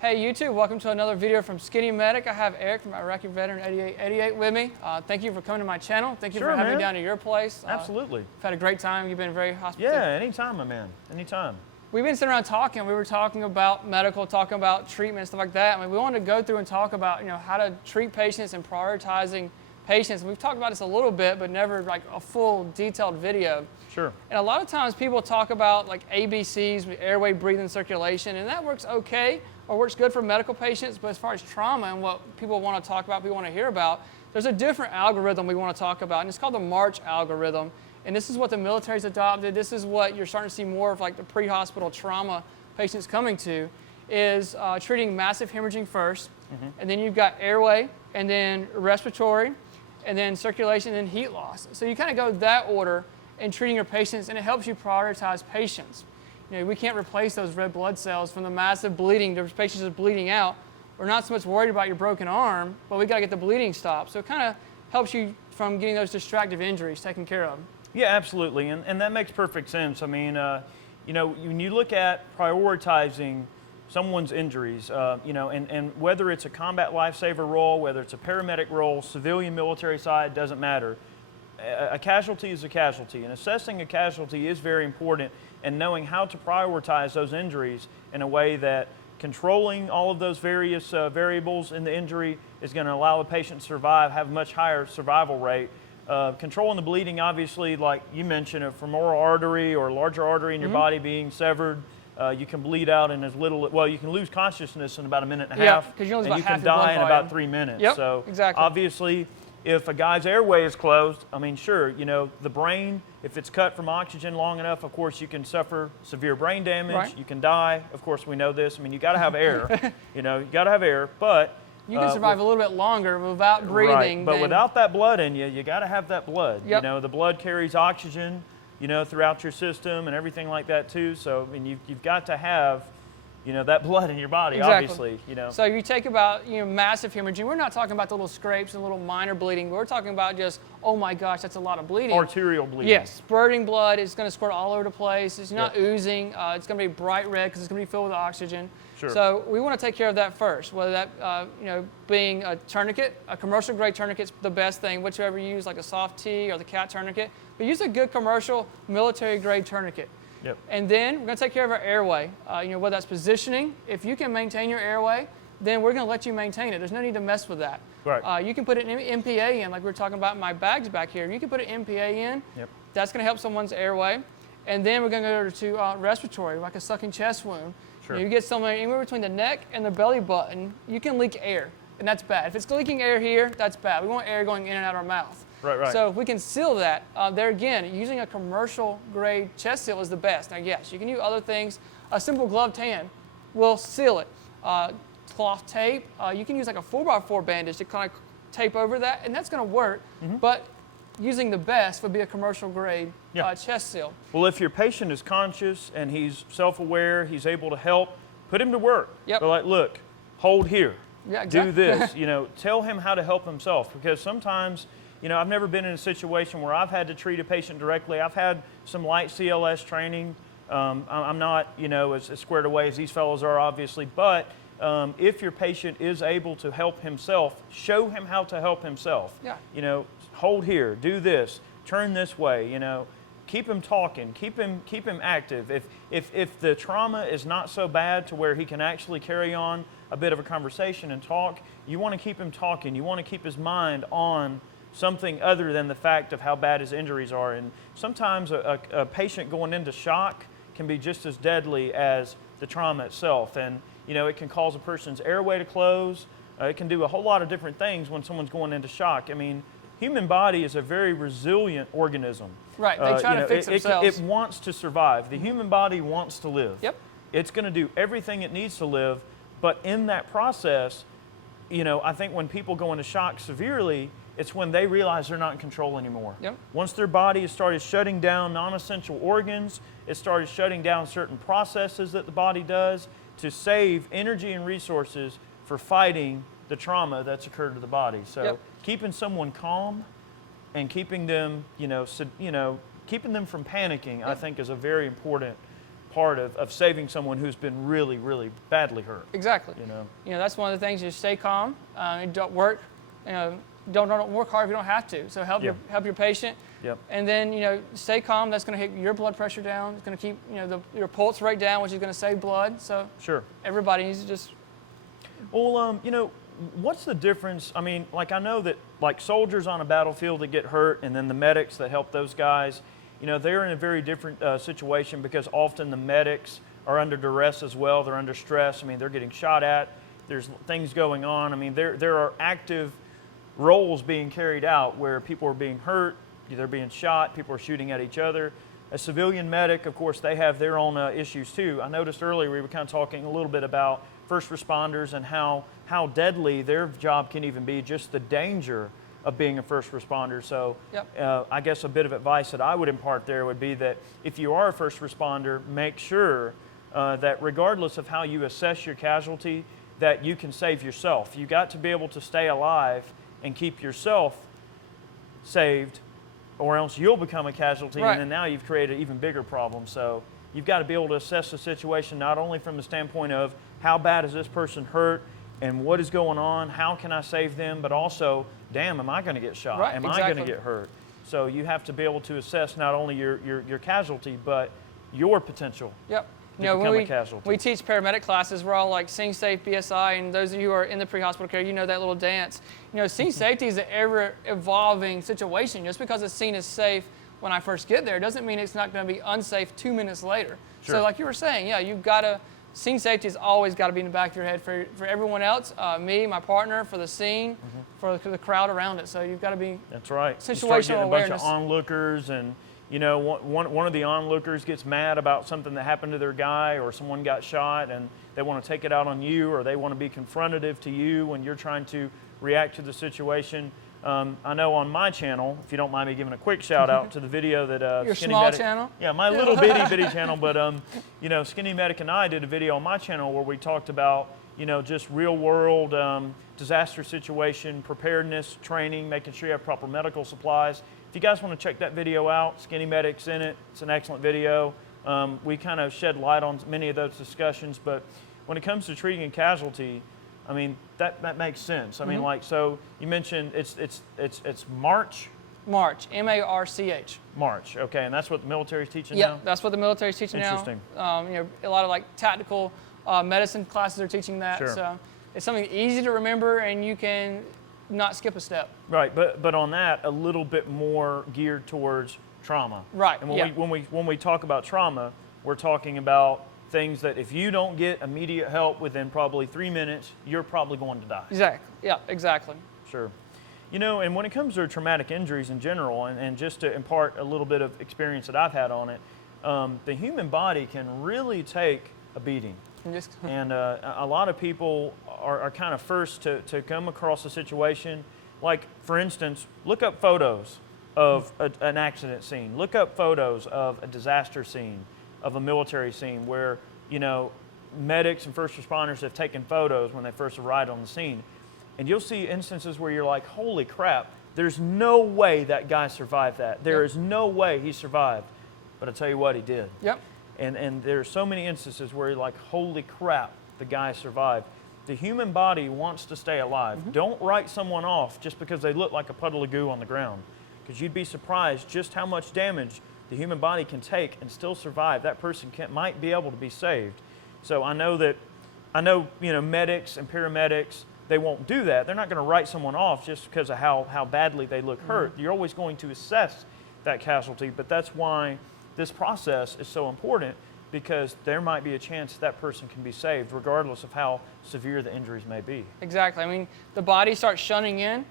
Hey YouTube, welcome to another video from SkinnyMedic. I have Eric from Iraqveteran8888 with me. Thank you for coming to my channel. Thank you for having me down to your place. Absolutely. We've had a great time. You've been very hospitable. Yeah, anytime, my man. Anytime. We've been sitting around talking. We were talking about medical, talking about treatment, stuff like that. I mean, we wanted to go through and talk about, how to treat patients and prioritizing patients. And we've talked about this a little bit, but never like a full detailed video. Sure. And a lot of times people talk about like ABCs, airway, breathing, circulation, and that works okay or works good for medical patients. But as far as trauma and what people want to talk about, people want to hear about, there's a different algorithm we want to talk about, and it's called the March algorithm. And this is what the military's adopted. This is what you're starting to see more of, like the pre-hospital trauma patients coming to, is treating massive hemorrhaging first, and then you've got airway, and then respiratory, and then circulation, and then heat loss. So you kind of go that order in treating your patients, and it helps you prioritize patients. We can't replace those red blood cells from the massive bleeding. There's patients that are bleeding out. We're not so much worried about your broken arm, but we got to get the bleeding stopped. So it kind of helps you from getting those distractive injuries taken care of. Yeah, absolutely, and that makes perfect sense. I mean, when you look at prioritizing someone's injuries, and whether it's a combat lifesaver role, whether it's a paramedic role, civilian, military side, doesn't matter. A casualty is a casualty, and assessing a casualty is very important, and knowing how to prioritize those injuries in a way that controlling all of those various variables in the injury is going to allow the patient to survive, have a much higher survival rate. Controlling the bleeding, obviously, like you mentioned, a femoral artery or a larger artery in your body being severed, you can bleed out in as little, well, you can lose consciousness in about a minute and a half, and you can die in about 3 minutes. Yep, so exactly. Obviously, if a guy's airway is closed, I mean, sure, the brain, if it's cut from oxygen long enough, of course, you can suffer severe brain damage. Right. You can die. Of course, we know this. I mean, you got to have air. You got to have air, but you can survive a little bit longer without breathing. Right, but without that blood in you, you got to have that blood. Yep. The blood carries oxygen, throughout your system and everything like that too. So, I mean, you've got to have, that blood in your body, obviously, So you take about, massive hemorrhaging. We're not talking about the little scrapes and little minor bleeding. We're talking about just, oh my gosh, that's a lot of bleeding. Arterial bleeding. Yes, spurting blood. It's going to squirt all over the place. It's not oozing. It's going to be bright red because it's going to be filled with oxygen. Sure. So we want to take care of that first, whether that, being a tourniquet, a commercial grade tourniquet's the best thing, whichever you use, like a soft T or the cat tourniquet. But use a good commercial military grade tourniquet. Yep. And then we're going to take care of our airway. Whether that's positioning, if you can maintain your airway, then we're going to let you maintain it. There's no need to mess with that. Right. You can put an MPA in, like we were talking about in my bags back here. You can put an MPA in. Yep. That's going to help someone's airway. And then we're going to go to respiratory, like a sucking chest wound. Sure. You get somewhere anywhere between the neck and the belly button, you can leak air, and that's bad. If it's leaking air here, that's bad. We want air going in and out of our mouth. Right. So if we can seal that, there again, using a commercial grade chest seal is the best. Now yes, you can use other things. A simple gloved hand will seal it. Cloth tape, you can use like a 4x4 bandage to kind of tape over that, and that's going to work. But using the best would be a commercial grade chest seal. Well, if your patient is conscious and he's self-aware, he's able to help, put him to work. Yep. But like, look, hold here. Yeah, exactly. Do this. Tell him how to help himself, because sometimes, I've never been in a situation where I've had to treat a patient directly. I've had some light CLS training. I'm not, as squared away as these fellows are, obviously, but if your patient is able to help himself, show him how to help himself. Yeah. Hold here, do this, turn this way, keep him talking, keep him active. If the trauma is not so bad to where he can actually carry on a bit of a conversation and talk, you want to keep him talking. You want to keep his mind on something other than the fact of how bad his injuries are. And sometimes a patient going into shock can be just as deadly as the trauma itself. And it can cause a person's airway to close. It can do a whole lot of different things when someone's going into shock. I mean, human body is a very resilient organism. Right, they try to fix themselves. It wants to survive. The human body wants to live. Yep. It's going to do everything it needs to live, but in that process, I think when people go into shock severely, it's when they realize they're not in control anymore. Yep. Once their body has started shutting down non-essential organs, it started shutting down certain processes that the body does to save energy and resources for fighting the trauma that's occurred to the body. So keeping someone calm and keeping them, keeping them from panicking, I think is a very important part of saving someone who's been really, really badly hurt. Exactly. You know, that's one of the things. You stay calm. And don't work. Don't work hard if you don't have to. So help your patient. Yep. And then stay calm. That's going to keep your blood pressure down. It's going to keep your pulse rate down, which is going to save blood. So sure. Everybody needs to just. Well, what's the difference? I mean, like I know that like soldiers on a battlefield that get hurt, and then the medics that help those guys, they're in a very different situation because often the medics are under duress as well. They're under stress. I mean, they're getting shot at. There's things going on. I mean, there are active roles being carried out where people are being hurt, they're being shot, people are shooting at each other. A civilian medic, of course, they have their own issues too. I noticed earlier we were kind of talking a little bit about first responders and how deadly their job can even be, just the danger of being a first responder. So I guess a bit of advice that I would impart there would be that if you are a first responder, make sure that regardless of how you assess your casualty, that you can save yourself. You got to be able to stay alive and keep yourself saved, or else you'll become a casualty, and then now you've created an even bigger problem. So you've got to be able to assess the situation not only from the standpoint of how bad is this person hurt and what is going on, how can I save them, but also, damn, am I going to get shot? Am I going to get hurt? So you have to be able to assess not only your casualty, but your potential. When we teach paramedic classes, we're all like scene safe BSI, and those of you who are in the pre-hospital care, that little dance. Scene safety is an ever-evolving situation. Just because a scene is safe when I first get there doesn't mean it's not going to be unsafe 2 minutes later. Sure. So like you were saying, you've got to, scene safety has always got to be in the back of your head for everyone else, me, my partner, for the scene, for the crowd around it. So you've got to be That's right. situational awareness. A bunch of onlookers, and one of the onlookers gets mad about something that happened to their guy, or someone got shot and they want to take it out on you, or they want to be confrontative to you when you're trying to react to the situation. I know on my channel, if you don't mind me giving a quick shout out to the video that your SkinnyMedic, small channel? Yeah, my little bitty channel, but SkinnyMedic and I did a video on my channel where we talked about just real world disaster situation, preparedness, training, making sure you have proper medical supplies. If you guys want to check that video out, SkinnyMedic's in it. It's an excellent video. We kind of shed light on many of those discussions, but when it comes to treating a casualty, I mean, that makes sense. I mean, like, so you mentioned it's March? March, M-A-R-C-H. March, okay, and that's what the military's teaching now? now? That's what the military's teaching Interesting. now. A lot of like tactical medicine classes are teaching that. Sure. So it's something easy to remember, and you can not skip a step. Right, but on that, a little bit more geared towards trauma. Right. And when we talk about trauma, we're talking about things that if you don't get immediate help within probably 3 minutes, you're probably going to die. Exactly. Yeah, exactly. Sure. And when it comes to traumatic injuries in general, and just to impart a little bit of experience that I've had on it, the human body can really take a beating. And a lot of people are kind of first to come across a situation. Like, for instance, look up photos of an accident scene. Look up photos of a disaster scene, of a military scene where, medics and first responders have taken photos when they first arrived on the scene. And you'll see instances where you're like, holy crap, there's no way that guy survived that. There is no way he survived. But I tell you what, he did. Yep. And there are so many instances where you're like, holy crap, the guy survived. The human body wants to stay alive. Don't write someone off just because they look like a puddle of goo on the ground, because you'd be surprised just how much damage the human body can take and still survive. That person might be able to be saved. So I know medics and paramedics, they won't do that. They're not going to write someone off just because of how badly they look hurt. You're always going to assess that casualty, but that's why this process is so important, because there might be a chance that person can be saved regardless of how severe the injuries may be. Exactly. I mean, the body starts shunning in,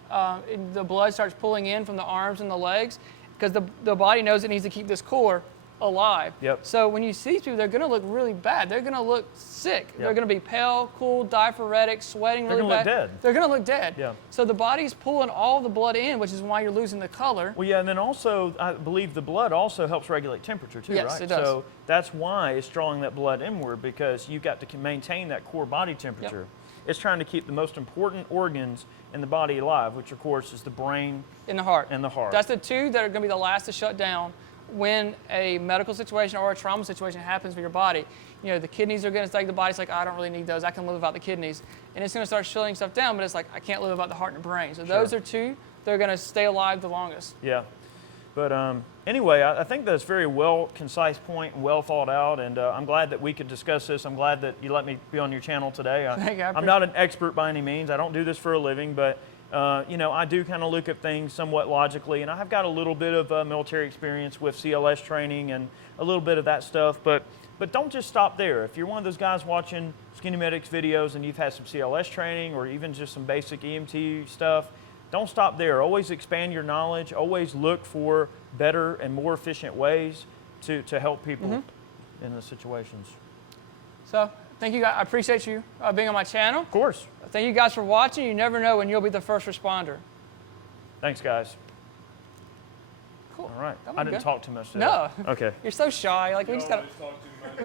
the blood starts pulling in from the arms and the legs, because the body knows it needs to keep this core alive. Yep. So when you see these people, they're going to look really bad. They're going to look sick. Yep. They're going to be pale, cool, diaphoretic, sweating really bad. They're going to look dead. They're going to look dead. Yeah. So the body's pulling all the blood in, which is why you're losing the color. Well, yeah, and then also, I believe the blood also helps regulate temperature too, yes, right? It does. So that's why it's drawing that blood inward, because you've got to maintain that core body temperature. Yep. It's trying to keep the most important organs in the body alive, which of course is the brain and the heart. And the heart. That's the two that are going to be the last to shut down when a medical situation or a trauma situation happens with your body. You know, the kidneys are going to take the body's like, I don't really need those. I can live without the kidneys. And it's going to start shutting stuff down, but it's like, I can't live without the heart and the brain. So those are two that are going to stay alive the longest. Yeah. But anyway, I think that's a very well, concise point and well thought out, and I'm glad that we could discuss this. I'm glad that you let me be on your channel today. I'm not an expert by any means. I don't do this for a living, but you know, I do kind of look at things somewhat logically, and I have got a little bit of military experience with CLS training and a little bit of that stuff, but don't just stop there. If you're one of those guys watching SkinnyMedic's videos and you've had some CLS training or even just some basic EMT stuff, don't stop there. Always expand your knowledge. Always look for better and more efficient ways to help people in the situations. So thank you guys. I appreciate you being on my channel. Of course. Thank you guys for watching. You never know when you'll be the first responder. Thanks, guys. Cool. All right. That I went didn't good. talk too much today. No. Okay. You're so shy. Like, we just got to...